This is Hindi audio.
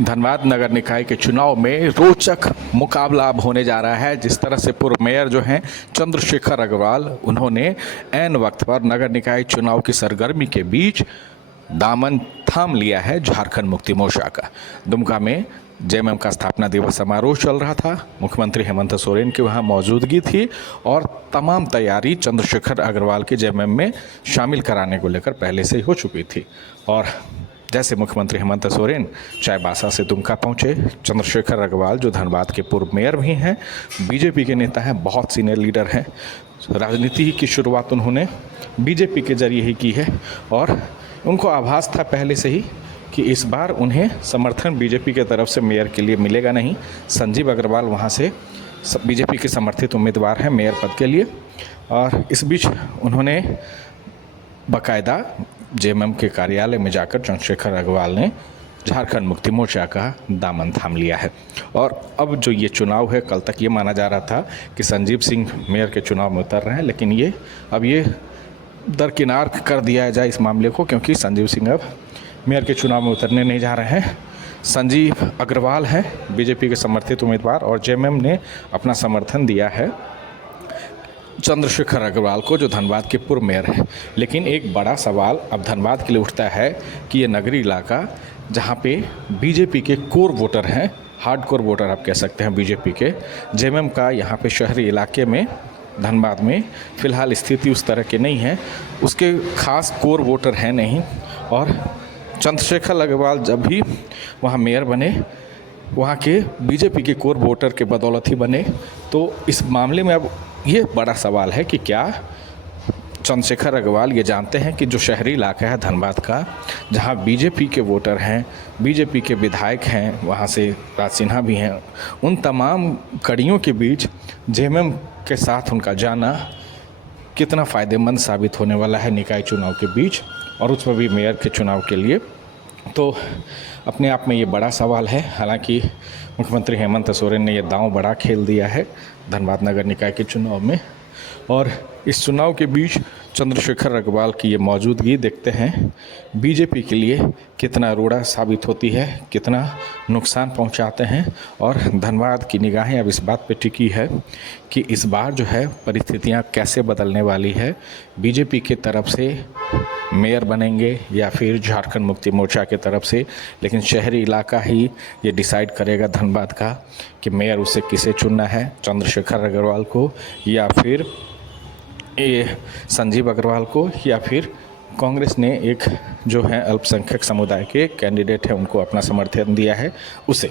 धनबाद नगर निकाय के चुनाव में रोचक मुकाबला अब होने जा रहा है। जिस तरह से पूर्व मेयर जो हैं चंद्रशेखर अग्रवाल, उन्होंने ऐन वक्त पर नगर निकाय चुनाव की सरगर्मी के बीच दामन थाम लिया है झारखंड मुक्ति मोर्चा का। दुमका में जेएमएम का स्थापना दिवस समारोह चल रहा था। मुख्यमंत्री हेमंत सोरेन की वहां मौजूदगी थी और तमाम तैयारी चंद्रशेखर अग्रवाल के जेएमएम में शामिल कराने को लेकर पहले से ही हो चुकी थी। और जैसे मुख्यमंत्री हेमंत सोरेन चाईबासा से दुमका पहुंचे, चंद्रशेखर अग्रवाल जो धनबाद के पूर्व मेयर भी हैं, बीजेपी के नेता हैं, बहुत सीनियर लीडर हैं, राजनीति की शुरुआत उन्होंने बीजेपी के जरिए ही की है और उनको आभास था पहले से ही कि इस बार उन्हें समर्थन बीजेपी के तरफ से मेयर के लिए मिलेगा नहीं। संजीव अग्रवाल वहां से बीजेपी के समर्थित उम्मीदवार हैं मेयर पद के लिए। और इस बीच उन्होंने बाकायदा जेएमएम के कार्यालय में जाकर चंद्रशेखर अग्रवाल ने झारखंड मुक्ति मोर्चा का दामन थाम लिया है। और अब जो ये चुनाव है, कल तक ये माना जा रहा था कि संजीव सिंह मेयर के चुनाव में उतर रहे हैं, लेकिन ये दरकिनार कर दिया जाए इस मामले को, क्योंकि संजीव सिंह अब मेयर के चुनाव में उतरने नहीं जा रहे हैं। संजीव अग्रवाल हैं बीजेपी के समर्थित उम्मीदवार और जेएमएम ने अपना समर्थन दिया है चंद्रशेखर अग्रवाल को, जो धनबाद के पूर्व मेयर हैं। लेकिन एक बड़ा सवाल अब धनबाद के लिए उठता है कि ये नगरी इलाका जहाँ पे बीजेपी के कोर वोटर हैं, हार्ड कोर वोटर आप कह सकते हैं बीजेपी के, जेएमएम का यहाँ पे शहरी इलाके में धनबाद में फ़िलहाल स्थिति उस तरह की नहीं है, उसके खास कोर वोटर हैं नहीं। और चंद्रशेखर अग्रवाल जब भी वहाँ मेयर बने, वहाँ के बीजेपी के कोर वोटर के बदौलत ही बने। तो इस मामले में अब ये बड़ा सवाल है कि क्या चंद्रशेखर अग्रवाल ये जानते हैं कि जो शहरी इलाका है धनबाद का, जहाँ बीजेपी के वोटर हैं, बीजेपी के विधायक हैं, वहाँ से राज सिन्हा भी हैं, उन तमाम कड़ियों के बीच जेएमएम के साथ उनका जाना कितना फ़ायदेमंद साबित होने वाला है निकाय चुनाव के बीच, और उसमें भी मेयर के चुनाव के लिए। तो अपने आप में ये बड़ा सवाल है। हालांकि मुख्यमंत्री हेमंत सोरेन ने यह दांव बड़ा खेल दिया है धनबाद नगर निकाय के चुनाव में, और इस चुनाव के बीच चंद्रशेखर अग्रवाल की ये मौजूदगी देखते हैं बीजेपी के लिए कितना रोड़ा साबित होती है, कितना नुकसान पहुंचाते हैं। और धनबाद की निगाहें अब इस बात पे टिकी है कि इस बार जो है परिस्थितियां कैसे बदलने वाली है, बीजेपी की तरफ से मेयर बनेंगे या फिर झारखंड मुक्ति मोर्चा की तरफ से। लेकिन शहरी इलाका ही ये डिसाइड करेगा धनबाद का कि मेयर उसे किसे चुनना है, चंद्रशेखर अग्रवाल को या फिर ये संजीव अग्रवाल को, या फिर कांग्रेस ने एक जो है अल्पसंख्यक समुदाय के कैंडिडेट है उनको अपना समर्थन दिया है उसे।